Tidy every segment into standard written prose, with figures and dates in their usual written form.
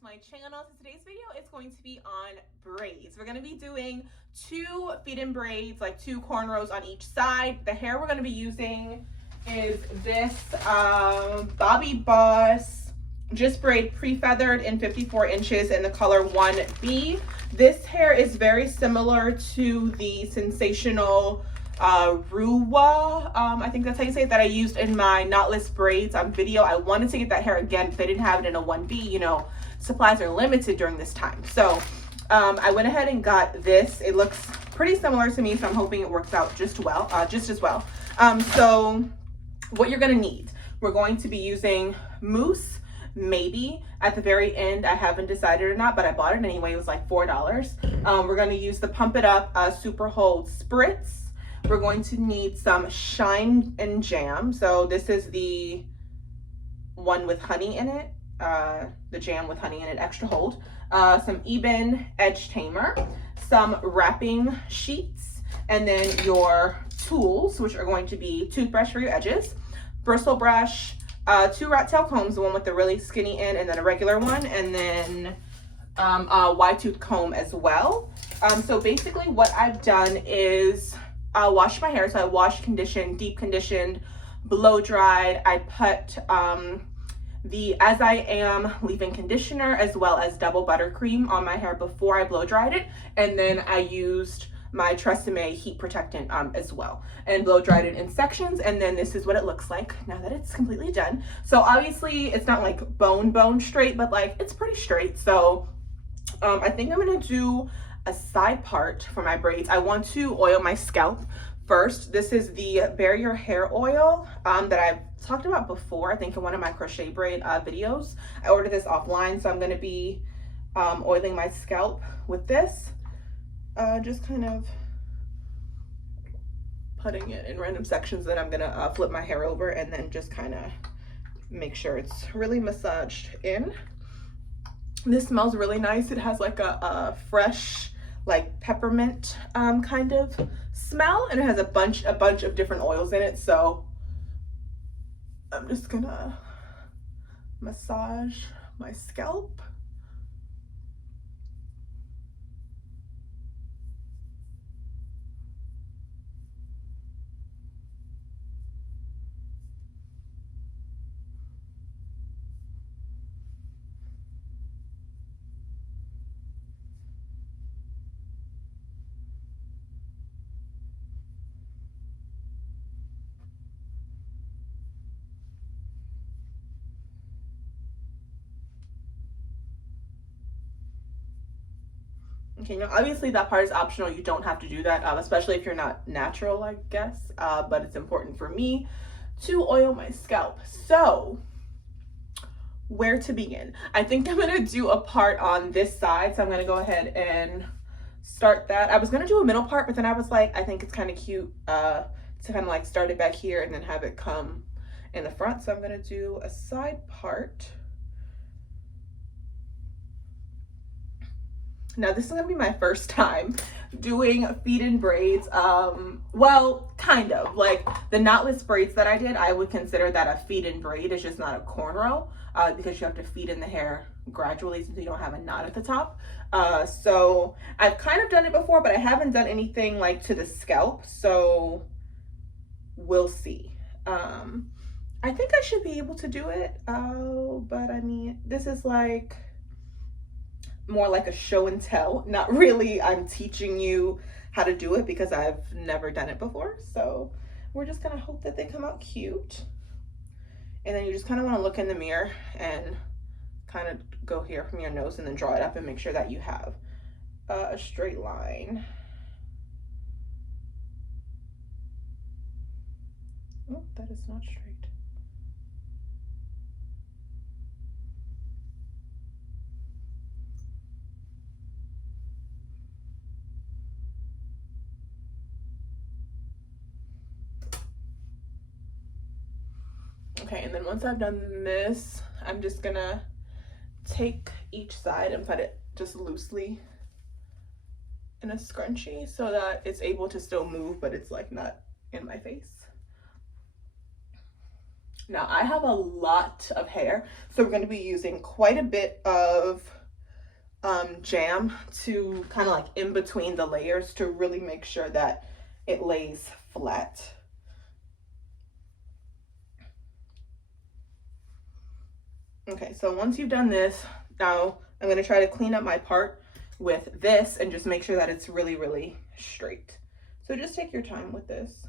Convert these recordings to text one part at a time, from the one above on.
to my channel. So today's video is going to be on braids. We're going to be doing 2 feed-in braids, like 2 cornrows on each side. The hair we're going to be using is this Bobby Boss Just Braid pre-feathered in 54 inches in the color 1B. This hair is very similar to the Sensational REUPLOAD, I think that's how you say it, that I used in my knotless braids video. I wanted to get that hair again, but they didn't have it in a 1B. You know, supplies are limited during this time. So I went ahead and got this. It looks pretty similar to me, so I'm hoping it works out just as well. So what you're gonna need, we're going to be using mousse, maybe at the very end. I haven't decided or not, but I bought it anyway. It was like $4. We're going to use the Pump It Up Super Hold Spritz. We're going to need some Shine and Jam. So this is the one with honey in it, the jam with honey in it, extra hold. Some Eben Edge Tamer, some wrapping sheets, and then your tools, which are going to be toothbrush for your edges, bristle brush, 2 rat tail combs, the one with the really skinny end and then a regular one, and then a wide tooth comb as well. So basically what I've done is wash my hair. So I washed, conditioned, deep conditioned, blow dried. I put the As I Am leave-in conditioner as well as double buttercream on my hair before I blow dried it, and then I used my Tresemme heat protectant as well, and blow dried it in sections. And then this is what it looks like now that it's completely done. So obviously it's not like bone straight, but like it's pretty straight. So I think I'm gonna do a side part for my braids. I want to oil my scalp first. This is the Barrier Hair Oil that I've talked about before, I think in one of my crochet braid videos. I ordered this offline, so I'm gonna be oiling my scalp with this. Just kind of putting it in random sections that I'm gonna flip my hair over, and then just kind of make sure it's really massaged in. This smells really nice. It has like a fresh, like peppermint kind of smell, and it has a bunch of different oils in it. So I'm just gonna massage my scalp. Okay, now obviously that part is optional. You don't have to do that, especially if you're not natural, I guess. But it's important for me to oil my scalp. So where to begin? I think I'm gonna do a part on this side. So I'm gonna go ahead and start that. I was gonna do a middle part, but then I was like, I think it's kind of cute to kind of like start it back here and then have it come in the front. So I'm gonna do a side part. Now this is gonna be my first time doing feed-in braids. Well, kind of. Like the knotless braids that I did, I would consider that a feed-in braid. It's just not a cornrow because you have to feed in the hair gradually since you don't have a knot at the top. So I've kind of done it before, but I haven't done anything like to the scalp. So we'll see. I think I should be able to do it. But I mean, this is like more like a show and tell, not really I'm teaching you how to do it because I've never done it before. So we're just gonna hope that they come out cute. And then you just kind of want to look in the mirror and kind of go here from your nose and then draw it up and make sure that you have a straight line. Oh, that is not straight. Okay, and then once I've done this, I'm just gonna take each side and put it just loosely in a scrunchie so that it's able to still move, but it's like not in my face. Now I have a lot of hair, so we're going to be using quite a bit of jam to kind of like in between the layers to really make sure that it lays flat. Okay, so once you've done this, now I'm going to try to clean up my part with this and just make sure that it's really, really straight. So just take your time with this.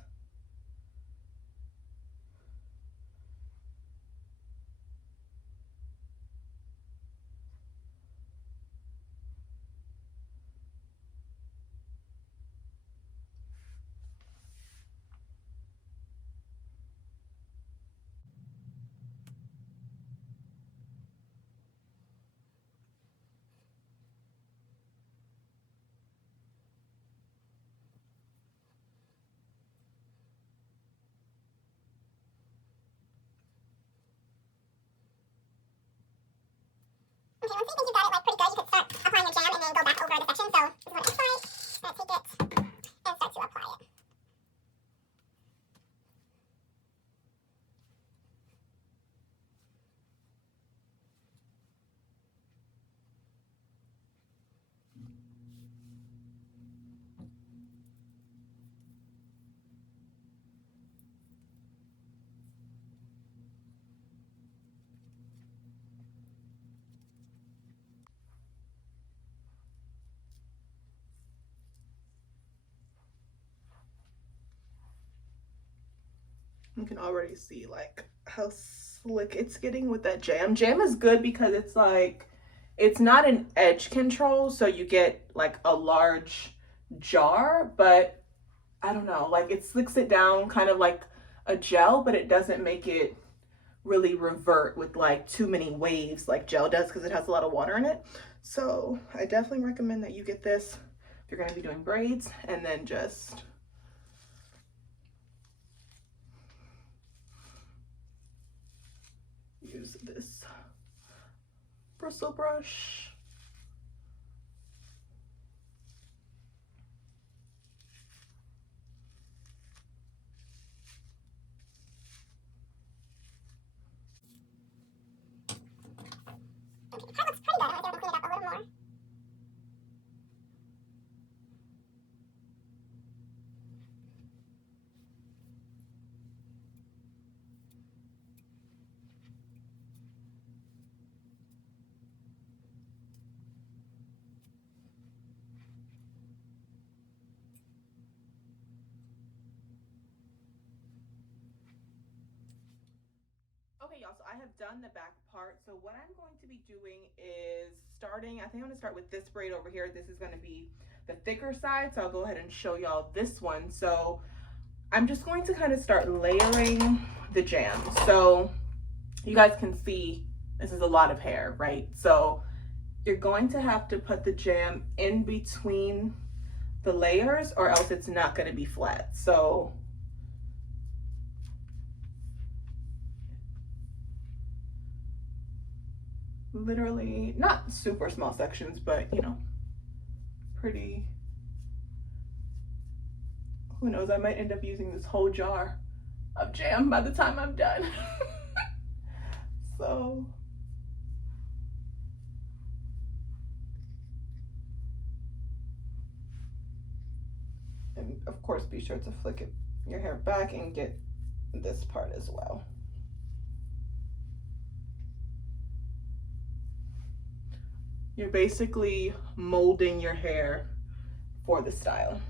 Okay, once you think you've got it like pretty good, you could start applying your jam and then go back over the section. So this is what it looks like. I'm gonna take it and start to apply it. You can already see like how slick it's getting with that jam. Jam is good because it's like, it's not an edge control, so you get like a large jar, but I don't know, like it slicks it down kind of like a gel, but it doesn't make it really revert with like too many waves like gel does because it has a lot of water in it. So I definitely recommend that you get this if you're going to be doing braids, and then just use this bristle brush. Okay, the part looks pretty good. I might be able to clean it up a little more. Okay, y'all, so I have done the back part. So what I'm going to be doing is starting, I think I'm gonna start with this braid over here. This is gonna be the thicker side, so I'll go ahead and show y'all this one. So I'm just going to kind of start layering the jam. So you guys can see this is a lot of hair, right? So you're going to have to put the jam in between the layers or else it's not gonna be flat. So literally not super small sections, but you know, pretty, who knows, I might end up using this whole jar of jam by the time I'm done. So and of course be sure to flick it your hair back and get this part as well. You're basically molding your hair for the style.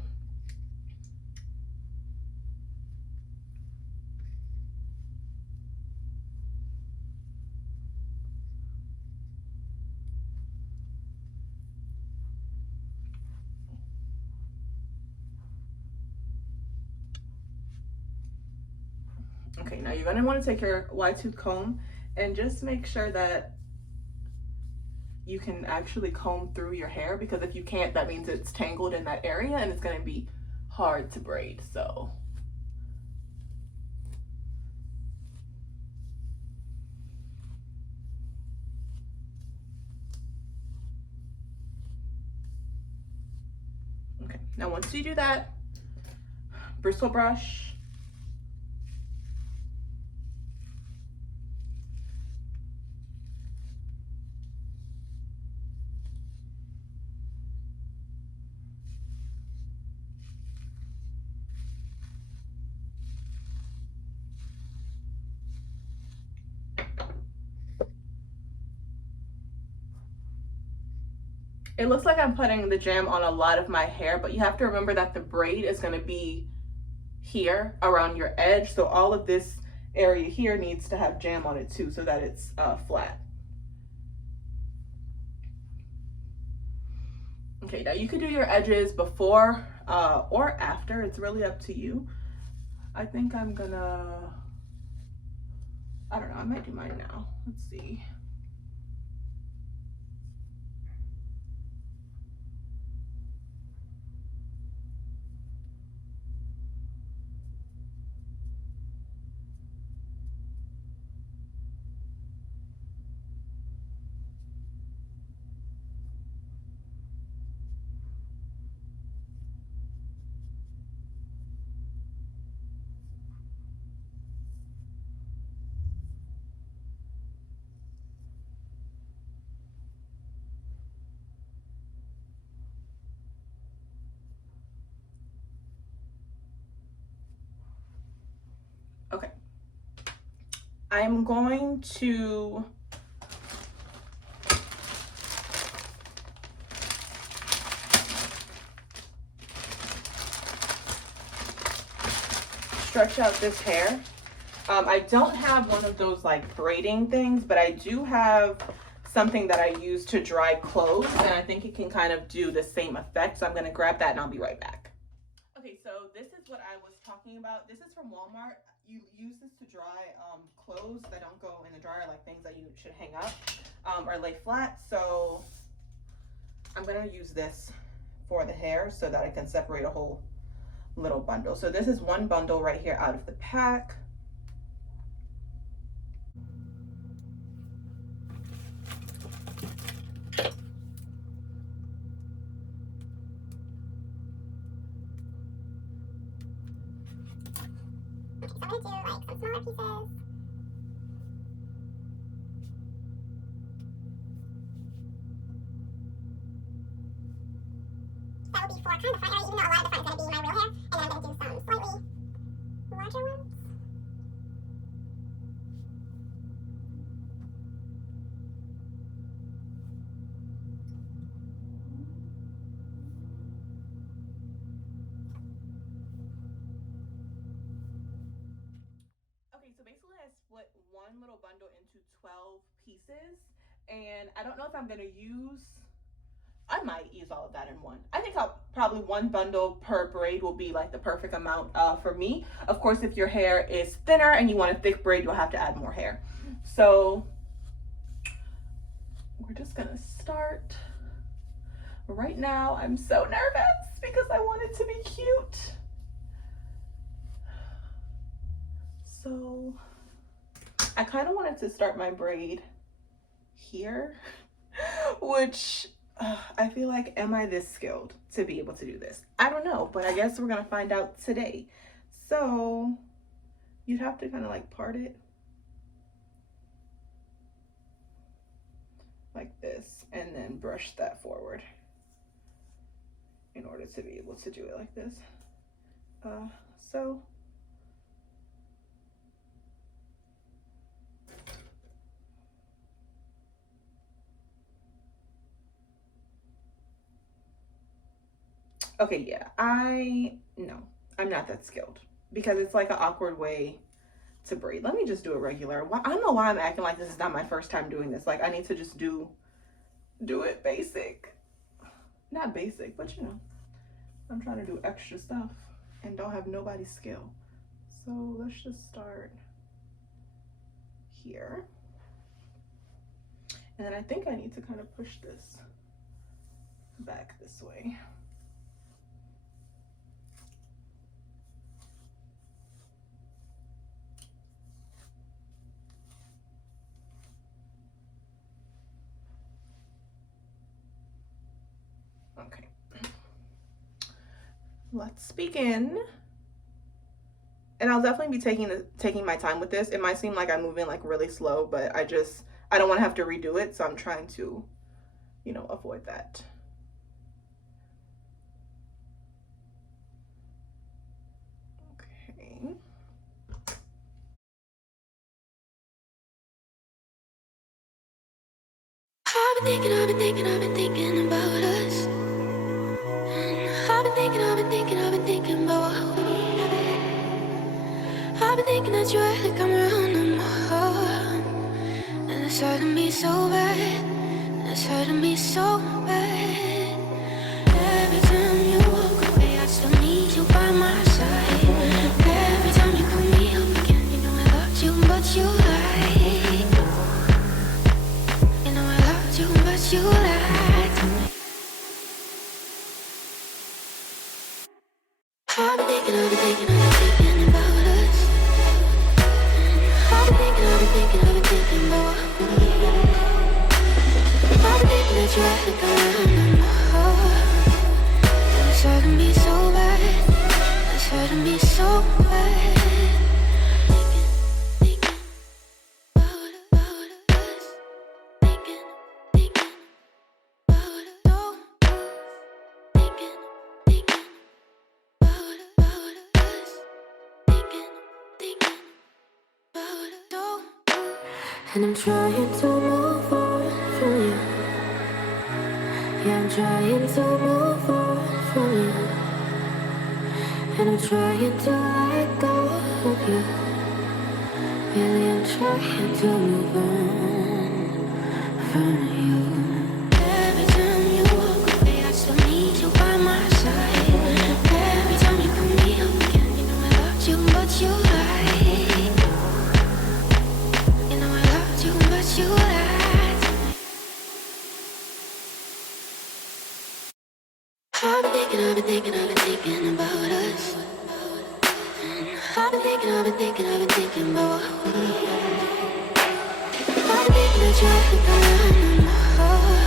Okay, now you're gonna want to take your wide tooth comb and just make sure that you can actually comb through your hair, because if you can't, that means it's tangled in that area and it's going to be hard to braid. So okay, now once you do that, bristle brush, It looks like I'm putting the jam on a lot of my hair, but you have to remember that the braid is going to be here around your edge. So all of this area here needs to have jam on it too, so that it's flat. Okay, now you could do your edges before or after. It's really up to you. I think I'm gonna, I don't know, I might do mine now. Let's see. Okay. I'm going to stretch out this hair. I don't have one of those like braiding things, but I do have something that I use to dry clothes, and I think it can kind of do the same effect. So I'm going to grab that and I'll be right back. Okay, so this is what I was talking about. This is from Walmart. You use this to dry clothes that don't go in the dryer, like things that you should hang up or lay flat. So I'm going to use this for the hair so that I can separate a whole little bundle. So this is one bundle right here out of the pack. I'm gonna do like some smaller pieces. That will be for kind of the front area, even though a lot of the front is going to be my real hair. And then I'm going to do some slightly larger ones. Okay, so basically I split one little bundle into 12 pieces, and I don't know if I'm going to use, I might use all of that in one. I think I'll probably one bundle per braid will be like the perfect amount for me. Of course, if your hair is thinner and you want a thick braid, you'll have to add more hair. So we're just gonna start right now. I'm so nervous because I want it to be cute. So I kind of wanted to start my braid here, which I feel like, am I this skilled to be able to do this? I don't know, but I guess we're gonna find out today. So you'd have to kind of like part it like this and then brush that forward in order to be able to do it like this. So okay, yeah, no, I'm not that skilled because it's like an awkward way to braid. Let me just do it regular. I don't know why I'm acting like this is not my first time doing this. Like I need to just do it basic. Not basic, but you know, I'm trying to do extra stuff and don't have nobody's skill. So let's just start here. And then I think I need to kind of push this back this way. Okay, let's begin. And I'll definitely be taking my time with this. It might seem like I'm moving like really slow, but I don't want to have to redo it, so I'm trying to, you know, avoid that. Okay. I've been thinking about us. I've been thinking about what we have. I've been thinking that you really come around no more. And it's hurting me so bad. It's hurting me so bad. Every time you walk away, I still need you by my side. Every time you pull me up again, you know I loved you, but you lied. You know I loved you, but you lied to me. I've been thinking about us. I've been thinking about what we have. I've been thinking that you had to go around no more. And it's hurting me so bad. It's hurting me so bad. Thinking about us. Thinking about us. Thinking about us. Thinking about us. And I'm trying to move on from you. Yeah, I'm trying to move on from you. And I'm trying to let go of you. Really, I'm trying to move on from you. Every time you walk away, I still need you by my side. Every time you pull me up again, you know I loved you, but you lied. You know I loved you, but you lied to me. I've been thinking about us. I've been thinking about what we have. I've been thinking that you have to go around no more.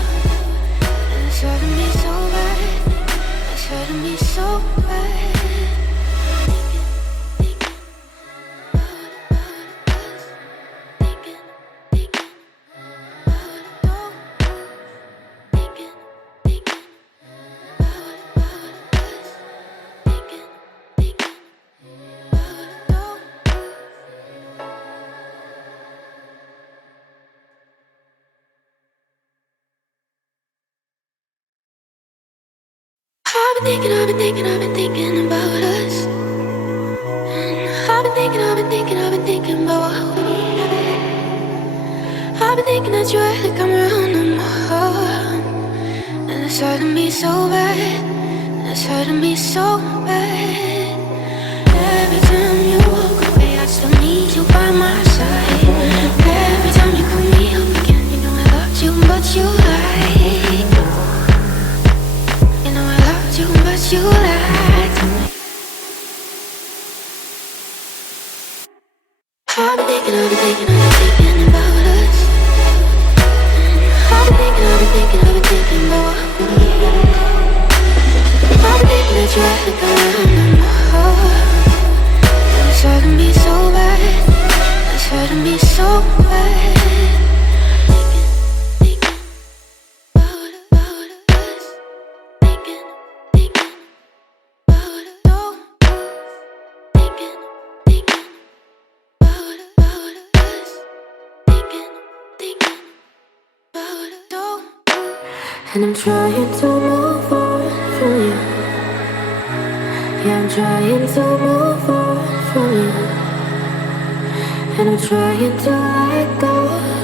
And it's hurting me so bad. It's hurting me so bad. Thinking about us. Thinking about us. Thinking about us. Thinking about us. I've been thinking about us. I've been thinking about what we have. I've been thinking that you really come around no more. And it's hurting me so bad. It's hurting me so bad. Every time you walk away, I still need you by my side. Every time you pull me up again, you know I loved you, but you lied. You know I loved you, but you lied to me. I've been thinking about us. I've been thinking about what we have. I've been thinking that you had to go around no more. And it's hurting me so bad. It's hurting me so bad. Thinking about us. Thinking about us. Thinking about us. Thinking about us. And I'm trying to move on from you. Yeah, I'm trying to move on from you. And I'm trying to let go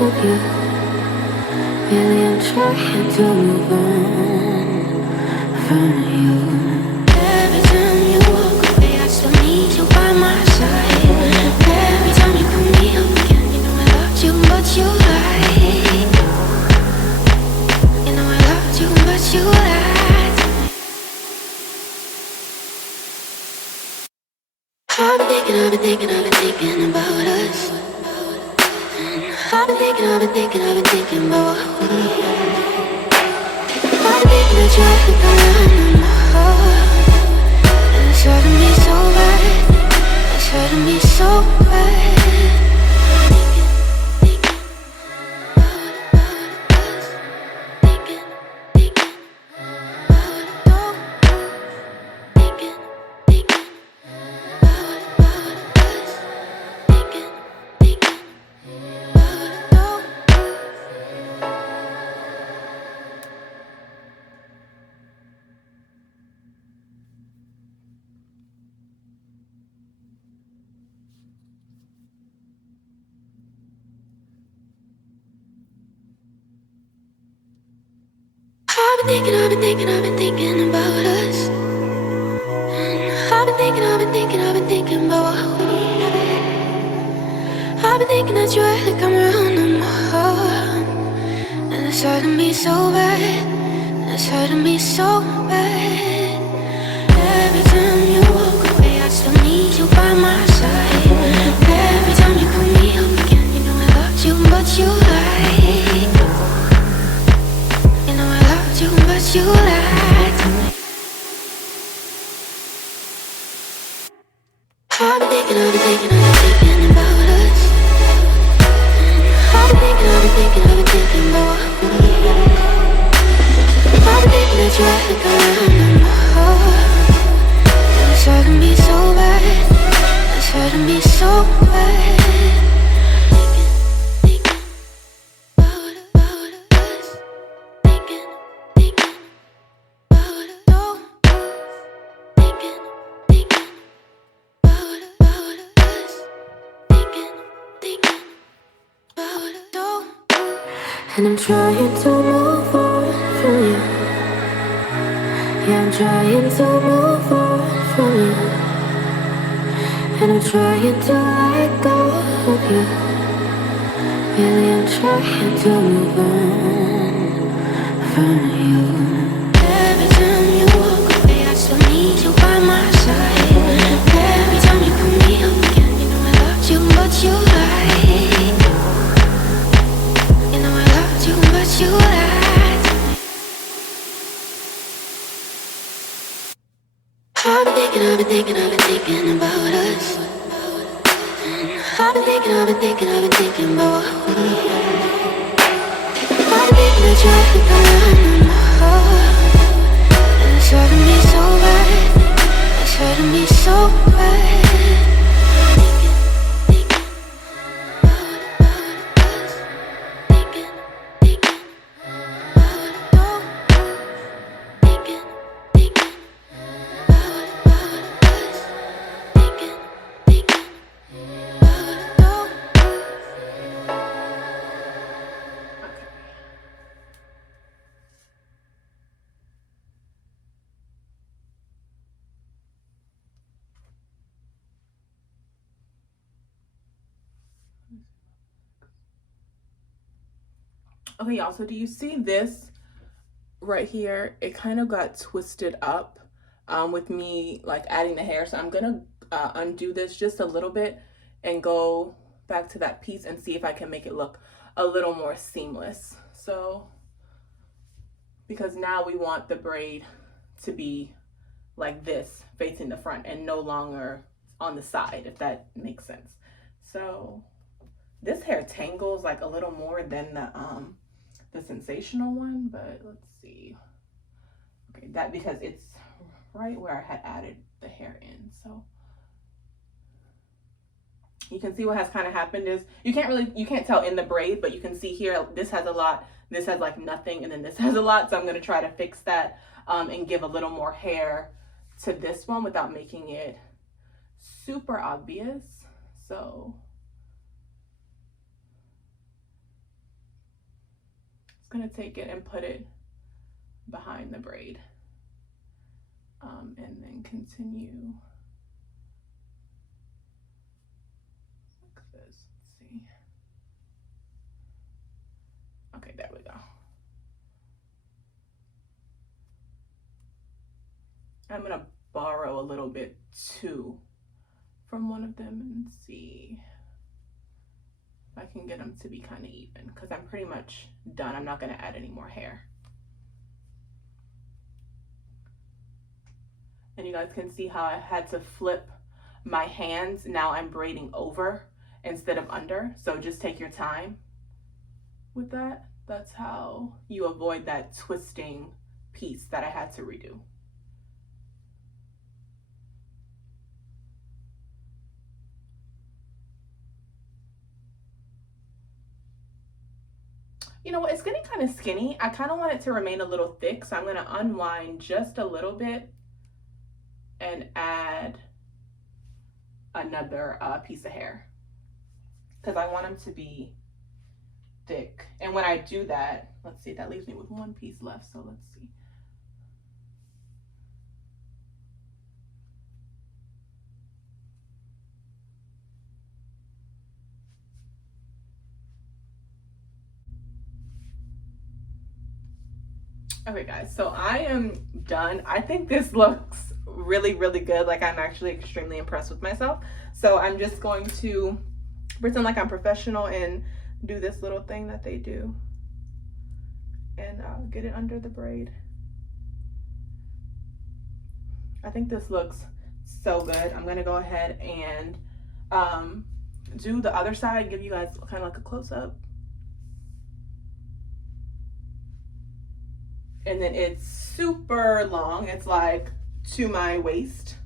of you. Really, I'm trying to move on from you. Every time you walk away, I still need you by my side. Every time you pull me up again, you know I loved you, but you lied. You know I loved you, but you lied to me. I've been thinking about us. I've been thinking about what we have. I've been thinking that you have to go around no more. And it's hurting me so bad. It's hurting me so bad. Thinking about us. Thinking about us. Thinking about us. I've been thinking about us. I've been thinking about what we had. I've been thinking that you had to come around no more. And it's hurting me so bad. It's hurting me so bad. Every time you walk away, I still need you by my side. Every time you pull me up again, you know I loved you, but you lied. You know I loved you, but you lied to me. I've been thinking about us. I've been thinking about what we had. I've been thinking that you had to come around no more. And it's hurting me so bad. It's hurting me so bad. Thinking about us. Thinking about us. Thinking about us. Thinking about us. And I'm trying to move on from you. Yeah, I'm trying to move on from you. And I'm trying to let go of you. Really, I'm trying to move on from you. Every time you walk away, I still need you by my side. Every time you pull me up again, you know I loved you, but you lied. You know I loved you, but you lied to me. I've been thinking about us. I've been thinking about what we had. I've been thinking that you had to come around no more. And it's hurting me so bad. It's hurting me so bad. Thinking about us. Thinking about us. Thinking about us. Thinking about us. Okay, y'all, so do you see this right here? It kind of got twisted up with me like adding the hair. So I'm gonna undo this just a little bit and go back to that piece and see if I can make it look a little more seamless. So, because now we want the braid to be like this, facing the front and no longer on the side, if that makes sense. So this hair tangles like a little more than the sensational one, but let's see. Okay, that because it's right where I had added the hair in. So you can see what has kind of happened is you can't tell in the braid, but you can see here this has a lot, this has like nothing, and then this has a lot. So I'm going to try to fix that and give a little more hair to this one without making it super obvious. So going to take it and put it behind the braid and then continue like this. Let's see. Okay, there we go. I'm going to borrow a little bit too from one of them and see if I can get them to be kind of even, because I'm pretty much done. I'm not going to add any more hair. And you guys can see how I had to flip my hands. Now I'm braiding over instead of under. So just take your time with that. That's how you avoid that twisting piece that I had to redo. You know what, it's getting kind of skinny. I kind of want it to remain a little thick, so I'm going to unwind just a little bit and add another piece of hair, because I want them to be thick. And when I do that, let's see, that leaves me with one piece left, so let's see. Okay guys, so I am done. I think this looks really, really good. Like, I'm actually extremely impressed with myself. So I'm just going to pretend like I'm professional and do this little thing that they do and get it under the braid. I think this looks so good. I'm gonna go ahead and do the other side, give you guys kind of like a close-up. And then it's super long. It's like to my waist.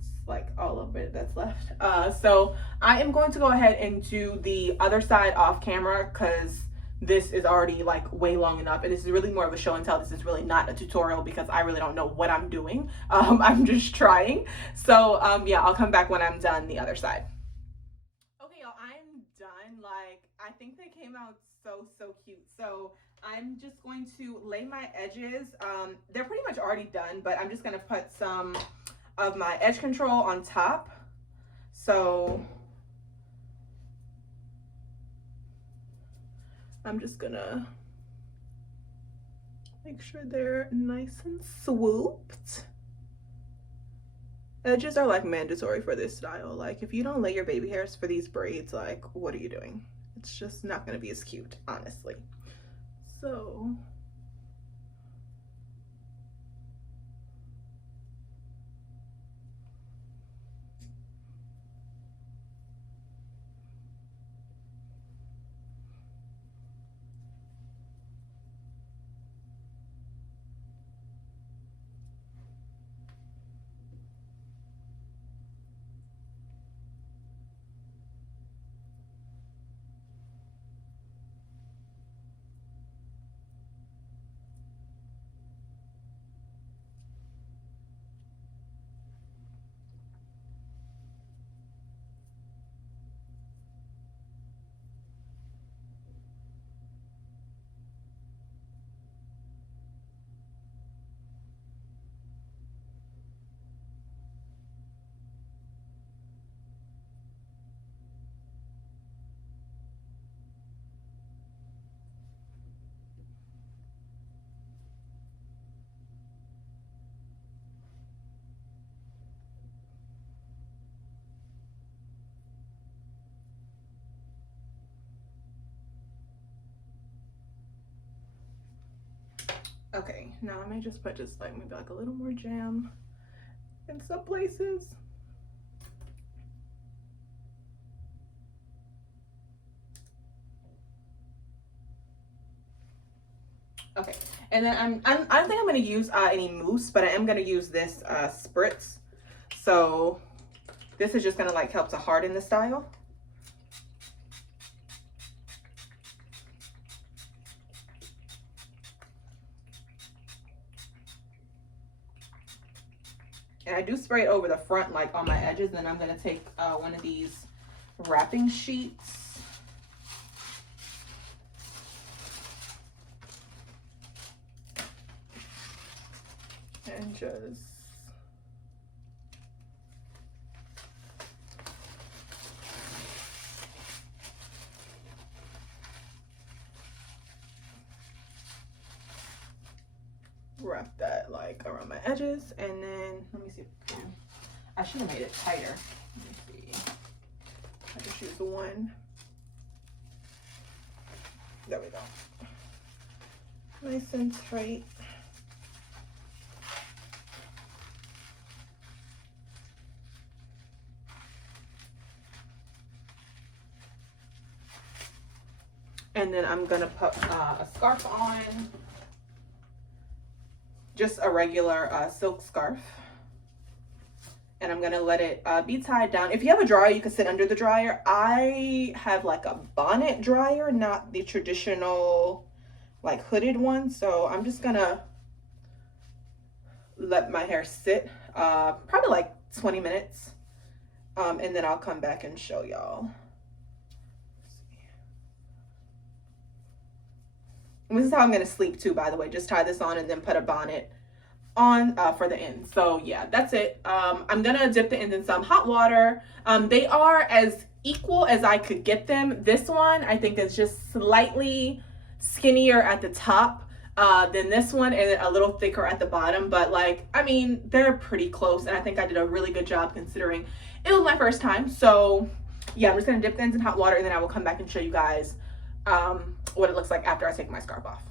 It's like all of it that's left. So I am going to go ahead and do the other side off camera because this is already like way long enough. And this is really more of a show and tell. This is really not a tutorial because I really don't know what I'm doing. I'm just trying. So yeah, I'll come back when I'm done the other side. Okay, y'all, I'm done. Like, I think they came out so cute. So I'm just going to lay my edges. They're pretty much already done, but I'm just gonna put some of my edge control on top. So I'm just gonna make sure they're nice and swooped. Edges are like mandatory for this style. Like, if you don't lay your baby hairs for these braids, like, what are you doing? It's just not gonna be as cute, honestly. So okay, now I may just put just like maybe like a little more jam in some places. Okay, and then I don't think I'm gonna use any mousse, but I am gonna use this spritz. So this is just gonna like help to harden the style. And I do spray it over the front, like on my edges. Then I'm gonna take one of these wrapping sheets. And just wrap that like around my edges. And then let me see if I should have made it tighter. Let me see. I just use the one. There we go. Nice and tight. And then I'm gonna put a scarf on, just a regular silk scarf. And I'm gonna let it be tied down. If you have a dryer, you can sit under the dryer. I have like a bonnet dryer, not the traditional like hooded one. So I'm just gonna let my hair sit probably like 20 minutes. And then I'll come back and show y'all. And this is how I'm gonna sleep too, by the way. Just tie this on and then put a bonnet on for the ends. So yeah, that's it. I'm gonna dip the ends in some hot water. They are as equal as I could get them. This one I think is just slightly skinnier at the top than this one, and a little thicker at the bottom, but like, I mean, they're pretty close, and I think I did a really good job considering it was my first time. So yeah, I'm just gonna dip the ends in hot water, and then I will come back and show you guys what it looks like after I take my scarf off.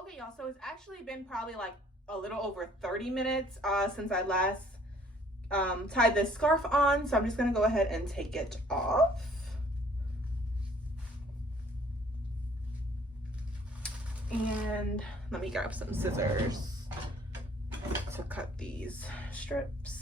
Okay, y'all, so it's actually been probably like a little over 30 minutes since I last tied this scarf on, so I'm just gonna go ahead and take it off. And let me grab some scissors to cut these strips.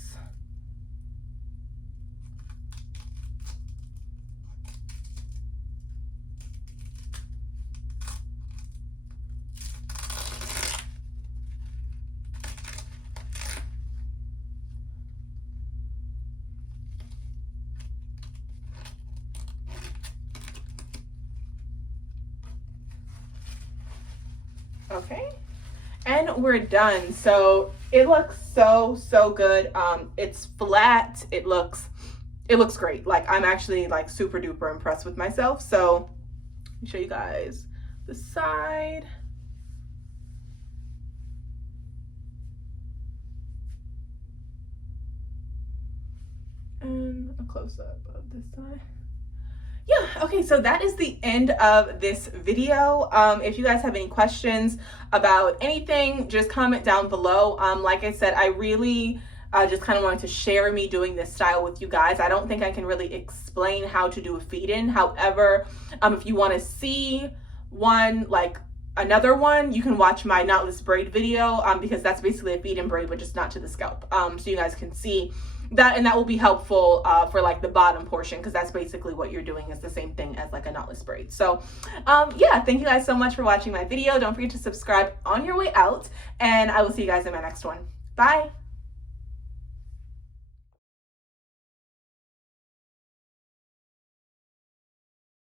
Okay, and we're done. So it looks so good. It's flat. It looks great. Like, I'm actually like super duper impressed with myself. So let me show you guys the side. And a close-up of this side. Yeah, okay, so that is the end of this video. If you guys have any questions about anything, just comment down below. Like I said, I really just kind of wanted to share me doing this style with you guys. I don't think I can really explain how to do a feed-in. However, if you want to see one, like another one, you can watch my knotless braid video, because that's basically a feed-in braid, but just not to the scalp. So you guys can see that, and that will be helpful for like the bottom portion, because that's basically what you're doing, is the same thing as like a knotless braid. So yeah, thank you guys so much for watching my video. Don't forget to subscribe on your way out, and I will see you guys in my next one. Bye.